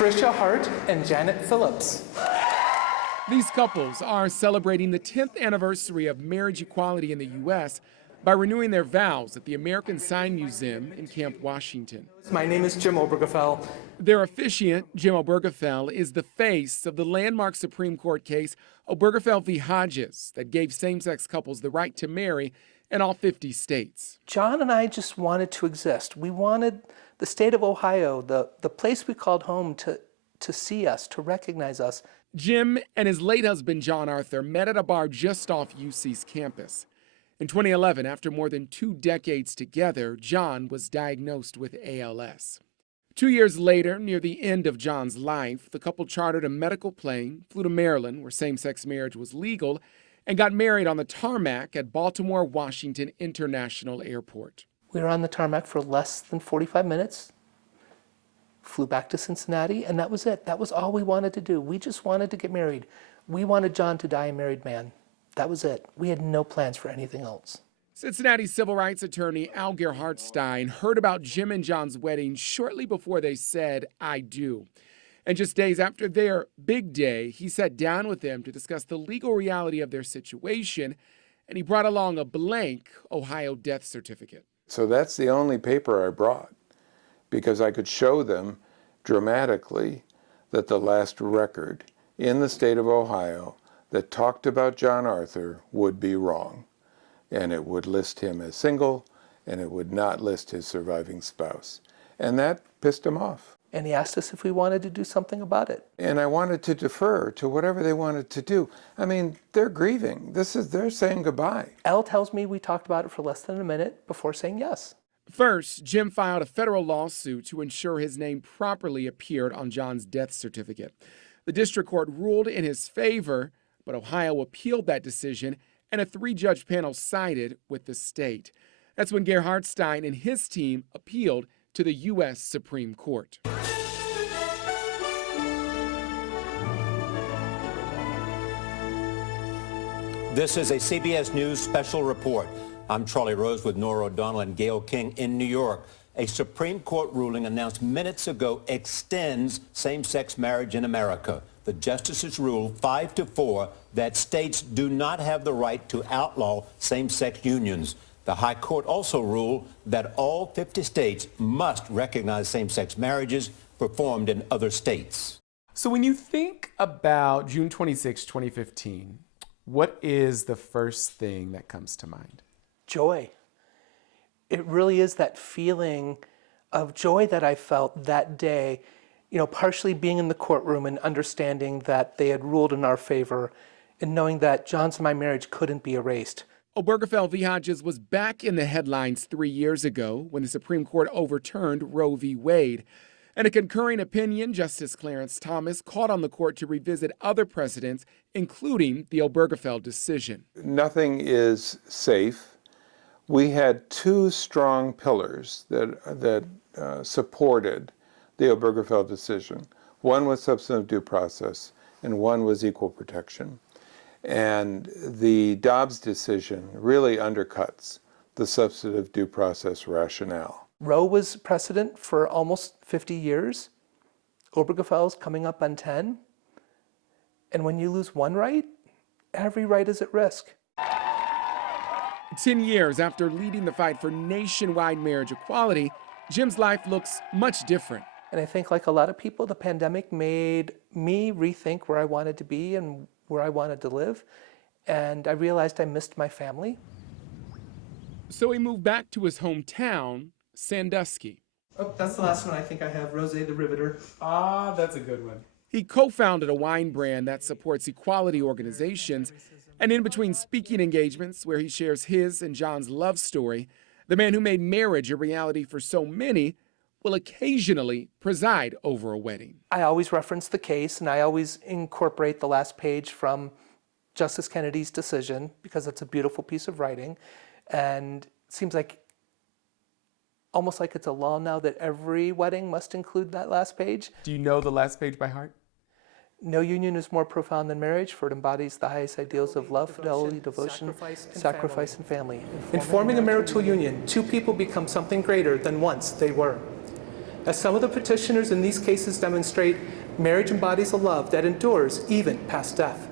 Trisha Hart and Janet Phillips. These couples are celebrating the 10th anniversary of marriage equality in the U.S. by renewing their vows at the American Sign Museum in Camp Washington. My name is Jim Obergefell. Their officiant, Jim Obergefell, is the face of the landmark Supreme Court case Obergefell v. Hodges that gave same-sex couples the right to marry in all 50 states. John and I just wanted to exist. We wanted the state of Ohio, the place we called home, to see us, to recognize us. Jim and his late husband, John Arthur, met at a bar just off UC's campus. In 2011, after more than 2 decades together, John was diagnosed with ALS. 2 years later, near the end of John's life, the couple chartered a medical plane, flew to Maryland, where same-sex marriage was legal, and got married on the tarmac at Baltimore Washington International Airport. We were on the tarmac for less than 45 minutes, flew back to Cincinnati, and that was it. That was all we wanted to do. We just wanted to get married. We wanted John to die a married man. That was it. We had no plans for anything else. Cincinnati civil rights attorney Alger Hartstein heard about Jim and John's wedding shortly before they said, "I do." And just days after their big day, he sat down with them to discuss the legal reality of their situation, and he brought along a blank Ohio death certificate. So that's the only paper I brought, because I could show them dramatically that the last record in the state of Ohio that talked about John Arthur would be wrong, and it would list him as single, and it would not list his surviving spouse. And that pissed him off. And he asked us if we wanted to do something about it. And I wanted to defer to whatever they wanted to do. I mean, they're grieving. They're saying goodbye. Al tells me we talked about it for less than a minute before saying yes. First, Jim filed a federal lawsuit to ensure his name properly appeared on John's death certificate. The district court ruled in his favor, but Ohio appealed that decision, and a 3-judge panel sided with the state. That's when Gerhard Stein and his team appealed to the U.S. Supreme Court. This is a CBS News special report. I'm Charlie Rose with Nora O'Donnell and Gail King in New York. A Supreme Court ruling announced minutes ago extends same-sex marriage in America. The justices ruled 5-4 that states do not have the right to outlaw same-sex unions. The High Court also ruled that all 50 states must recognize same-sex marriages performed in other states. So when you think about June 26, 2015, what is the first thing that comes to mind? Joy. It really is that feeling of joy that I felt that day, partially being in the courtroom and understanding that they had ruled in our favor and knowing that John's and my marriage couldn't be erased. Obergefell v. Hodges was back in the headlines 3 years ago when the Supreme Court overturned Roe v. Wade. In a concurring opinion, Justice Clarence Thomas called on the court to revisit other precedents, including the Obergefell decision. Nothing is safe. We had 2 strong pillars that supported the Obergefell decision. One was substantive due process, and one was equal protection. And the Dobbs decision really undercuts the substantive due process rationale. Roe was precedent for almost 50 years. Obergefell's coming up on 10. And when you lose one right, every right is at risk. 10 years after leading the fight for nationwide marriage equality, Jim's life looks much different. And I think, like a lot of people, the pandemic made me rethink where I wanted to be and where I wanted to live. And I realized I missed my family. So he moved back to his hometown, Sandusky. Oh, that's the last one I think I have, Rosé the Riveter. Ah, that's a good one. He co-founded a wine brand that supports equality organizations. And in between speaking engagements where he shares his and John's love story, the man who made marriage a reality for so many will occasionally preside over a wedding. I always reference the case, and I always incorporate the last page from Justice Kennedy's decision because it's a beautiful piece of writing. And it seems like almost like it's a law now that every wedding must include that last page. Do you know the last page by heart? No union is more profound than marriage, for it embodies the highest ideals of love, fidelity, devotion, sacrifice, and family. In forming a marital union, 2 people become something greater than once they were. As some of the petitioners in these cases demonstrate, marriage embodies a love that endures even past death.